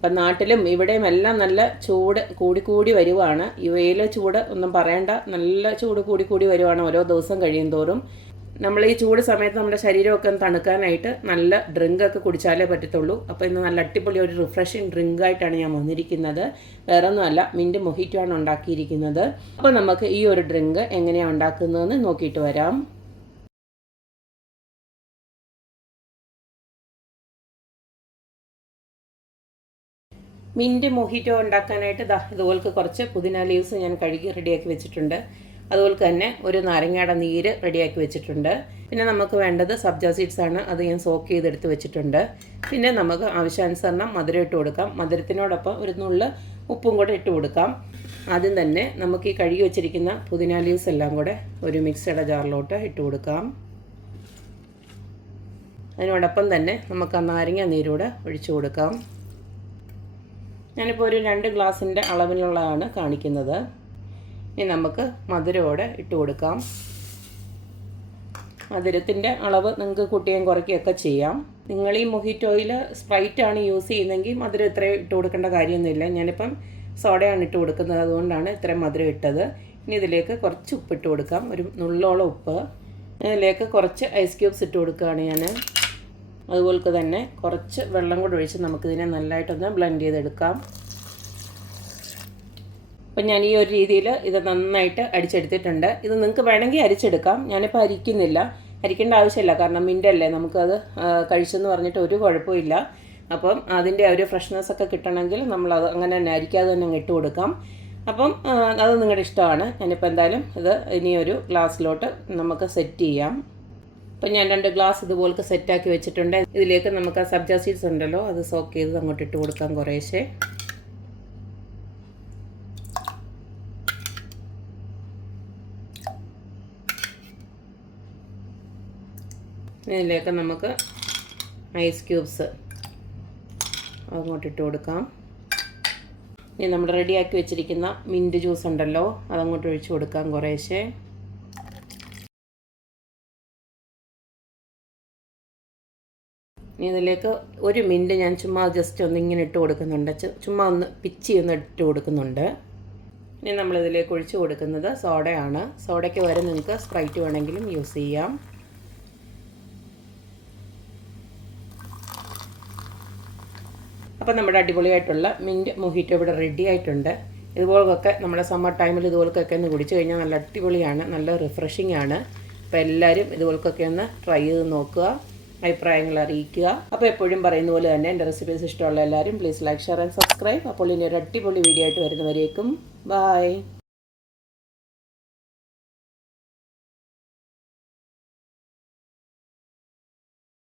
അപ്പം നാട്ടിലും ഇവിടെയും എല്ലാം നല്ല ചൂട് കൂടി വരുവാണ്. യുഎയിലെ ചൂട് ഒന്നും പറയണ്ട, നല്ല ചൂട് കൂടി വരുവാണ് ഓരോ ദിവസം കഴിയും തോറും. നമ്മൾ ഈ ചൂട് സമയത്ത് നമ്മുടെ ശരീരമൊക്കെ ഒന്ന് തണുക്കാനായിട്ട് നല്ല ഡ്രിങ്കൊക്കെ കുടിച്ചാലേ പറ്റത്തുള്ളൂ. അപ്പോൾ ഇന്ന് നല്ല അടിപൊളി ഒരു റിഫ്രഷിങ് ഡ്രിങ്കായിട്ടാണ് ഞാൻ വന്നിരിക്കുന്നത്. വേറെ ഒന്നുമല്ല, മിൻറ്റ് മൊഹിറ്റോ ആണ് ഉണ്ടാക്കിയിരിക്കുന്നത്. അപ്പോൾ നമുക്ക് ഈ ഒരു ഡ്രിങ്ക് എങ്ങനെയാണ് ഉണ്ടാക്കുന്നതെന്ന് നോക്കിയിട്ട് വരാം. മിൻറ്റ് മൊഹിറ്റോ ഉണ്ടാക്കാനായിട്ട് ഇതുപോലത്തെ കുറച്ച് പുതിന ലീവ്സ് ഞാൻ കഴുകി റെഡിയാക്കി വെച്ചിട്ടുണ്ട്. അതുപോലെ തന്നെ ഒരു നാരങ്ങയുടെ നീര് റെഡിയാക്കി വെച്ചിട്ടുണ്ട്. പിന്നെ നമുക്ക് വേണ്ടത് സബ്ജ സീഡ്സ് ആണ്, അത് ഞാൻ സോക്ക് ചെയ്തെടുത്ത് വെച്ചിട്ടുണ്ട്. പിന്നെ നമുക്ക് ആവശ്യാനുസരണം മധുരം ഇട്ട് കൊടുക്കാം. മധുരത്തിനോടൊപ്പം ഒരു നുള്ള് ഉപ്പും കൂടെ ഇട്ട് കൊടുക്കാം. ആദ്യം തന്നെ നമുക്ക് ഈ കഴുകി വെച്ചിരിക്കുന്ന പുതിന ലീവ്സ് എല്ലാം കൂടെ ഒരു മിക്സിയുടെ ജാറിലോട്ട് ഇട്ട് കൊടുക്കാം. അതിനോടൊപ്പം തന്നെ നമുക്ക് ആ നാരങ്ങ നീരൂടെ ഒഴിച്ചു കൊടുക്കാം. ഞാനിപ്പോൾ ഒരു 2 ഗ്ലാസിൻ്റെ അളവിലുള്ളതാണ് കാണിക്കുന്നത്. ഇനി നമുക്ക് മധുരമോടെ ഇട്ട് കൊടുക്കാം. മധുരത്തിൻ്റെ അളവ് നിങ്ങൾക്ക് കൂട്ടുകയും കുറയ്ക്കുകയൊക്കെ ചെയ്യാം. നിങ്ങൾ ഈ മൊഹിറ്റോയിൽ സ്പ്രൈറ്റാണ് യൂസ് ചെയ്യുന്നതെങ്കിൽ മധുരം ഇത്രയും ഇട്ട് കൊടുക്കേണ്ട കാര്യമൊന്നുമില്ല. ഞാനിപ്പം സോഡയാണ് ഇട്ട് കൊടുക്കുന്നത്, അതുകൊണ്ടാണ് ഇത്രയും മധുരം ഇട്ടത്. ഇനി ഇതിലേക്ക് കുറച്ച് ഉപ്പിട്ട് കൊടുക്കാം, ഒരു നുള്ളോളം ഉപ്പ്. ഇതിലേക്ക് കുറച്ച് ഐസ് ക്യൂബ്സ് ഇട്ട് കൊടുക്കുകയാണ് ഞാൻ. അതുപോലെ തന്നെ കുറച്ച് വെള്ളം കൂടെ ഒഴിച്ച് നമുക്കിതിനെ നല്ലതായിട്ടൊന്ന് ബ്ലെൻഡ് ചെയ്തെടുക്കാം. അപ്പം ഞാൻ ഈ ഒരു രീതിയിൽ ഇത് നന്നായിട്ട് അരിച്ചെടുത്തിട്ടുണ്ട്. ഇത് നിങ്ങൾക്ക് വേണമെങ്കിൽ അരിച്ചെടുക്കാം, ഞാനിപ്പോൾ അരിക്കുന്നില്ല. അരിക്കേണ്ട ആവശ്യമില്ല, കാരണം മിൻ്റല്ലേ, നമുക്കത് കഴിച്ചെന്ന് പറഞ്ഞിട്ട് ഒരു കുഴപ്പമില്ല. അപ്പം അതിൻ്റെ ഒരു ഫ്രഷ്നെസ്സൊക്കെ കിട്ടണമെങ്കിൽ നമ്മളത് അങ്ങനെ തന്നെ അരിക്കാതെ തന്നെ ഇട്ട് കൊടുക്കാം. അപ്പം അത് നിങ്ങളുടെ ഇഷ്ടമാണ്. ഞാനിപ്പോൾ എന്തായാലും ഇത് ഇനിയൊരു ഗ്ലാസ്സിലോട്ട് നമുക്ക് സെറ്റ് ചെയ്യാം. അപ്പം ഞാൻ 2 ഗ്ലാസ് ഇതുപോലത്തെ സെറ്റാക്കി വെച്ചിട്ടുണ്ട്. ഇതിലേക്ക് നമുക്ക് ആ സബ്ജ സീഡ്സ് ഉണ്ടല്ലോ, അത് സോക്ക് ചെയ്ത് അങ്ങോട്ട് ഇട്ട് കൊടുക്കാം കുറേശ്ശെ. ഇതിലേക്ക് നമുക്ക് ഐസ് ക്യൂബ്സ് അങ്ങോട്ട് ഇട്ട് കൊടുക്കാം. ഇനി നമ്മൾ റെഡിയാക്കി വെച്ചിരിക്കുന്ന മിൻറ്റ് ജ്യൂസ് ഉണ്ടല്ലോ, അതങ്ങോട്ട് ഒഴിച്ച് കൊടുക്കാം കുറേശ്ശെ. ഇനി ഇതിലേക്ക് ഒരു മിൻറ്റ് ഞാൻ ചുമ്മാ ജസ്റ്റ് ഒന്ന് ഇങ്ങനെ ഇട്ട് കൊടുക്കുന്നുണ്ട്, ചുമ്മാ ഒന്ന് പിച്ചി ഒന്ന് ഇട്ട് കൊടുക്കുന്നുണ്ട്. ഇനി നമ്മളിതിലേക്ക് ഒഴിച്ച് കൊടുക്കുന്നത് സോഡയാണ്. സോഡയ്ക്ക് വരെ നിങ്ങൾക്ക് സ്പ്രൈറ്റ് വേണമെങ്കിലും യൂസ് ചെയ്യാം. അപ്പോൾ നമ്മുടെ അടിപൊളിയായിട്ടുള്ള മിൻറ്റ് മൊഹിറ്റോ ഇവിടെ റെഡി ആയിട്ടുണ്ട്. ഇതുപോലൊക്കെ നമ്മുടെ സമ്മർ ടൈമിൽ ഇതുപോലൊക്കെ ഒന്ന് കുടിച്ച് കഴിഞ്ഞാൽ നല്ല അടിപൊളിയാണ്, നല്ല റിഫ്രഷിംഗ് ആണ്. അപ്പോൾ എല്ലാവരും ഇതുപോലൊക്കെ ഒന്ന് ട്രൈ ചെയ്ത് നോക്കുക, അഭിപ്രായങ്ങൾ അറിയിക്കുക. അപ്പോൾ എപ്പോഴും പറയുന്ന പോലെ തന്നെ എൻ്റെ റെസിപ്പീസ് ഇഷ്ടമുള്ള എല്ലാവരും please like, share and subscribe. അപ്പോൾ ഇനി ഒരു അടിപൊളി വീഡിയോ ആയിട്ട് വരുന്നവരേക്കും ബൈ.